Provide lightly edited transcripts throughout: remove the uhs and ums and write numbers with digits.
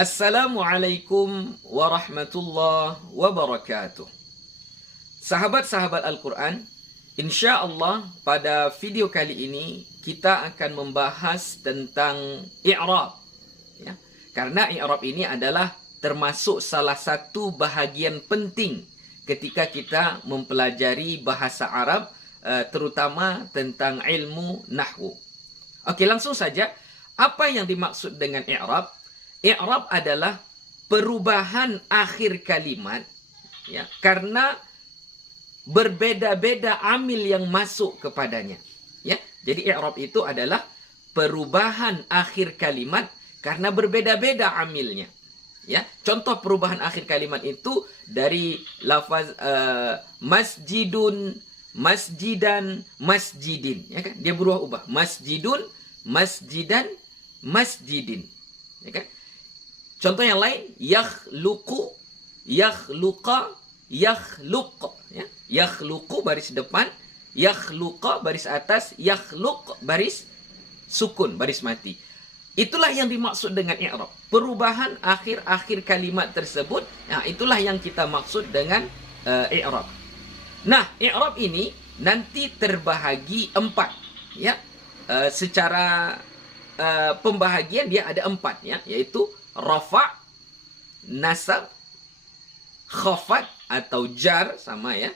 Assalamualaikum warahmatullahi wabarakatuh. Sahabat-sahabat Al-Quran, insya-Allah pada video kali ini kita akan membahas tentang i'rab. Ya. Karena i'rab ini adalah termasuk salah satu bahagian penting ketika kita mempelajari bahasa Arab, terutama tentang ilmu nahwu. Okey, langsung saja. Apa yang dimaksud dengan i'rab? I'rab adalah perubahan akhir kalimat, ya, karena berbeda-beda amil yang masuk kepadanya. Ya, jadi i'rab itu adalah perubahan akhir kalimat karena berbeda-beda amilnya. Ya, contoh perubahan akhir kalimat itu dari lafaz masjidun, masjidan, masjidin. Ya kan? Dia berubah-ubah. Masjidun, masjidan, masjidin. Ya kan? Contoh yang lain, yakhluqu, yakhluqa, yakhluq. Ya. Yakhluqu baris depan, yakhluqa baris atas, yakhluq baris sukun, baris mati. Itulah yang dimaksud dengan i'rab. Perubahan akhir-akhir kalimat tersebut, nah, itulah yang kita maksud dengan i'rab. Nah, i'rab ini nanti terbahagi 4. Ya. Secara pembahagian dia ada 4, ya, yaitu rafa', nasab, khafat atau jar, sama ya.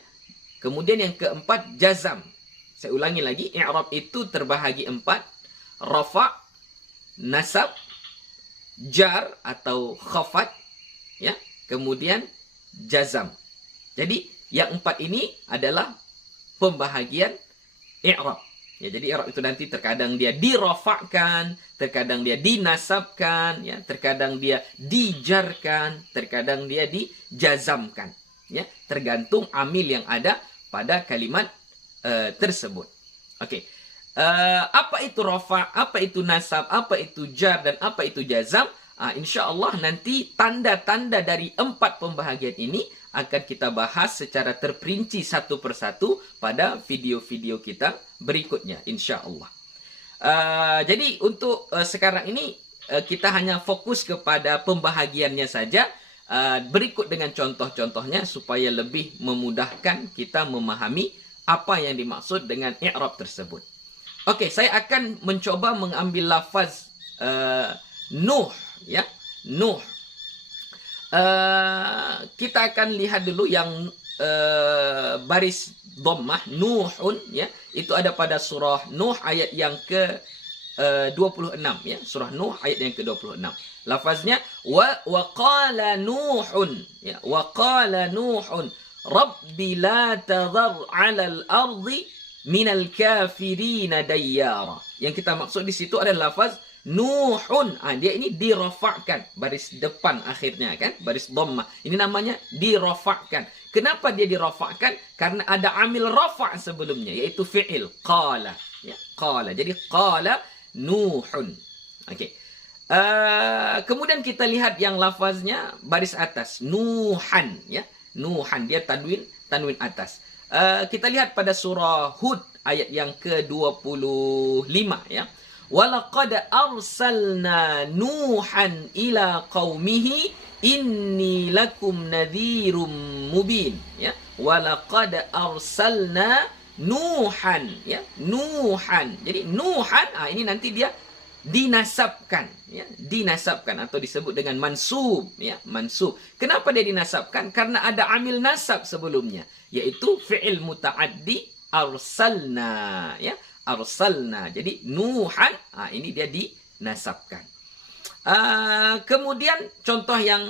Kemudian yang keempat jazam. Saya ulangi lagi, i'rab itu terbahagi 4. Rafa', nasab, jar atau khafat, ya. Kemudian jazam. Jadi yang 4 ini adalah pembahagian i'rab. Ya, jadi i'rab itu nanti terkadang dia dirafa'kan, terkadang dia dinasabkan, ya, terkadang dia dijarkan, terkadang dia dijazamkan, ya, tergantung amil yang ada pada kalimat tersebut. Okey. Apa itu rafa', apa itu nasab, apa itu jar dan apa itu jazam? Insya-Allah nanti tanda-tanda dari 4 pembahagian ini akan kita bahas secara terperinci satu persatu pada video-video kita berikutnya, insya-Allah. Jadi untuk sekarang ini kita hanya fokus kepada pembahagiannya saja, berikut dengan contoh-contohnya supaya lebih memudahkan kita memahami apa yang dimaksud dengan i'rab tersebut. Okey, saya akan mencoba mengambil lafaz Nuh, ya, Nuh. Kita akan lihat dulu yang baris dhammah, Nuhun, ya, itu ada pada surah Nuh ayat yang ke 26, ya, surah Nuh ayat yang ke 26. Lafaznya wa qala Nuhun, ya, wa qala Nuhun rabbi la tadhar 'alal ardi minal kafirin dayyara. Yang kita maksud di situ adalah lafaz Nuhun. Dia ini dirafa'kan, baris depan akhirnya kan, baris dhammah. Ini namanya dirafa'kan. Kenapa dia dirafa'kan? Karena ada amil rafa' sebelumnya, yaitu fi'il qala, ya, qala. Jadi qala Nuhun. Okey. Kemudian kita lihat yang lafaznya baris atas, Nuhan, ya. Nuhan, dia tanwin atas. Kita lihat pada surah Hud ayat yang ke-25, ya. Walaqad arsalna Nuhan ila qaumihi inni lakum nadhirum mubin, ya. Walaqad arsalna Nuhan, ya, Nuhan. Jadi Nuhan, ini nanti dia dinasabkan, ya, dinasabkan atau disebut dengan mansub, ya, mansub. Kenapa dia dinasabkan? Karena ada amil nasab sebelumnya, yaitu fi'il muta'addi arsalna, ya, arsalna. Jadi Nuhan, ini dia dinasabkan. Kemudian contoh yang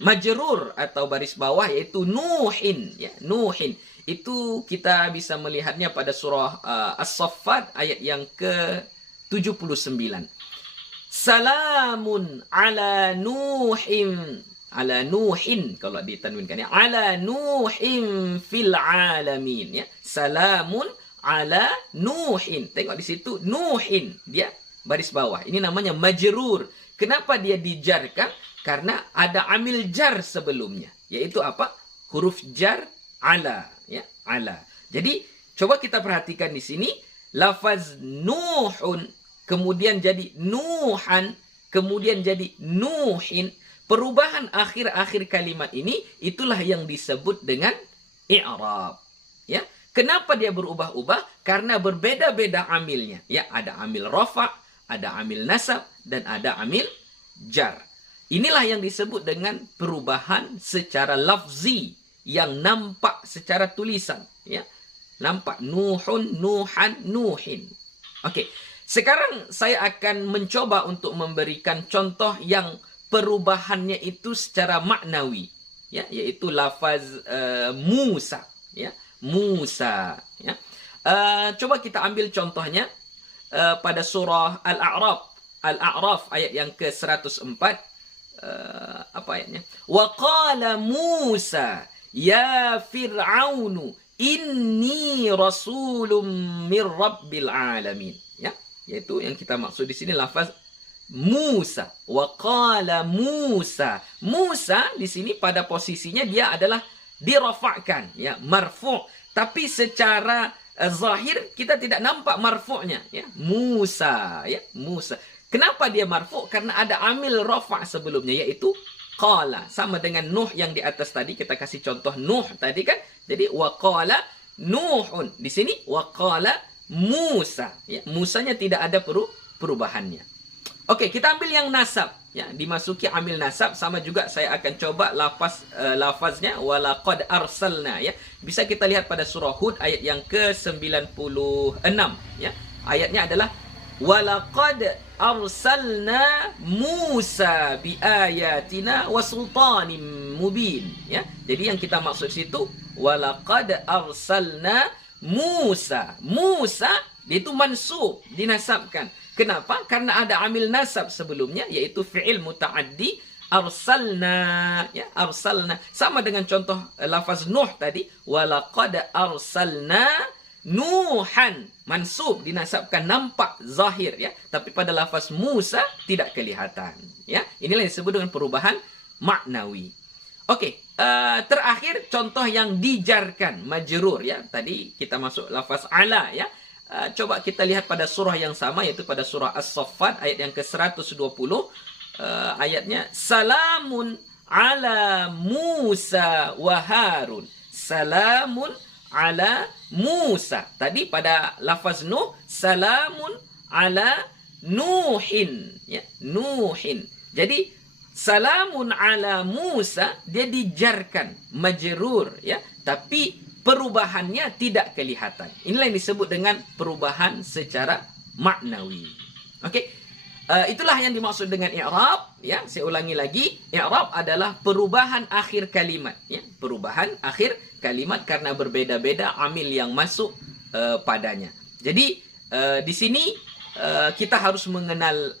majrur atau baris bawah yaitu Nuhin, ya, Nuhin. Itu kita bisa melihatnya pada surah As-Saffat ayat yang ke-79. Salamun ala Nuhin, ala Nuhin kalau ditanwinkan, ya, ala Nuhin fil alamin, ya. Salamun ala Nuhin. Tengok di situ Nuhin, dia baris bawah. Ini namanya majrur. Kenapa dia dijarkan? Karena ada amil jar sebelumnya, yaitu apa? Huruf jar ala, ya, ala. Jadi coba kita perhatikan di sini lafaz Nuhun kemudian jadi Nuhan, kemudian jadi Nuhin, perubahan akhir-akhir kalimat ini itulah yang disebut dengan i'rab. Ya, kenapa dia berubah-ubah? Karena berbeda-beda amilnya. Ya, ada amil rafa', ada amil nasab, dan ada amil jar. Inilah yang disebut dengan perubahan secara lafzi yang nampak secara tulisan. Ya, nampak Nuhun, Nuhan, Nuhin. Okey, sekarang saya akan mencoba untuk memberikan contoh yang perubahannya itu secara maknawi, ya, yaitu lafaz Musa, ya, Musa, ya. Coba kita ambil contohnya pada surah Al-A'raf ayat yang ke-104. Apa ayatnya? Wa qala Musa ya Fir'aunu inni rasulun mir rabbil alamin, ya, yaitu yang kita maksud di sini lafaz Musa. Wa qala Musa. Musa di sini pada posisinya dia adalah dirafa'kan, ya, marfu'. Tapi secara zahir kita tidak nampak marfu'nya, ya. Musa, ya, Musa. Kenapa dia marfu'? Karena ada amil rafa' sebelumnya, yaitu qala. Sama dengan Nuh yang di atas tadi, kita kasih contoh Nuh tadi kan. Jadi wa qala Nuhun. Di sini wa qala Musa, ya. Musanya tidak ada perubahannya. Okey, kita ambil yang nasab, ya, dimasuki amil nasab. Sama juga saya akan coba lafaznya walaqad arsalna, ya. Bisa kita lihat pada surah Hud ayat yang ke-96, ya. Ayatnya adalah walaqad arsalna Musa biayatina wa sultanin mubin, ya. Jadi yang kita maksud situ walaqad arsalna Musa. Musa dia itu mansub, dinasabkan. Kenapa? Karena ada amil nasab sebelumnya, yaitu fi'il muta'addi arsalna, ya, arsalna. Sama dengan contoh lafaz Nuh tadi, walaqad arsalna Nuhan, mansub, dinasabkan, nampak zahir, ya. Tapi pada lafaz Musa tidak kelihatan, ya. Inilah yang disebut dengan perubahan maknawi. Okey, terakhir contoh yang dijarkan, majrur, ya. Tadi kita masuk lafaz ala, ya. Coba kita lihat pada surah yang sama, yaitu pada surah As-Saffat ayat yang ke-120. Ayatnya salamun ala Musa wa Harun. Salamun ala Musa. Tadi pada lafaz Nuh salamun ala Nuhin, ya, Nuhin. Jadi salamun ala Musa dia dijarkan, majrur, ya, tapi perubahannya tidak kelihatan. Inilah yang disebut dengan perubahan secara maknawi. Okey. Itulah yang dimaksud dengan i'rab, ya. Saya ulangi lagi, i'rab adalah perubahan akhir kalimat, ya. Perubahan akhir kalimat karena berbeda-beda amil yang masuk padanya. Jadi di sini kita harus mengenal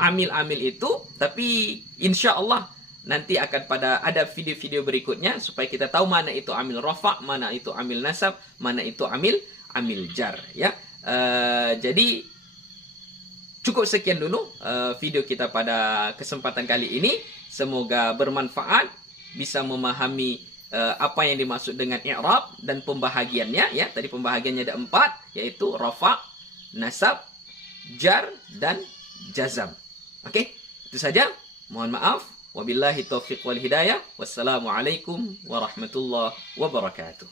amil-amil itu, tapi insya-Allah nanti akan ada video-video berikutnya supaya kita tahu mana itu amil rafa', mana itu amil nasab, mana itu amil jar, ya. Jadi cukup sekian dulu video kita pada kesempatan kali ini. Semoga bermanfaat, bisa memahami apa yang dimaksud dengan i'rab dan pembahagiannya, ya. Tadi pembahagiannya ada 4, yaitu rafa', nasab, jar, dan jazam. Okey, itu saja. Mohon maaf. Wabillahi taufiq wal hidayah. Wassalamualaikum warahmatullahi wabarakatuh.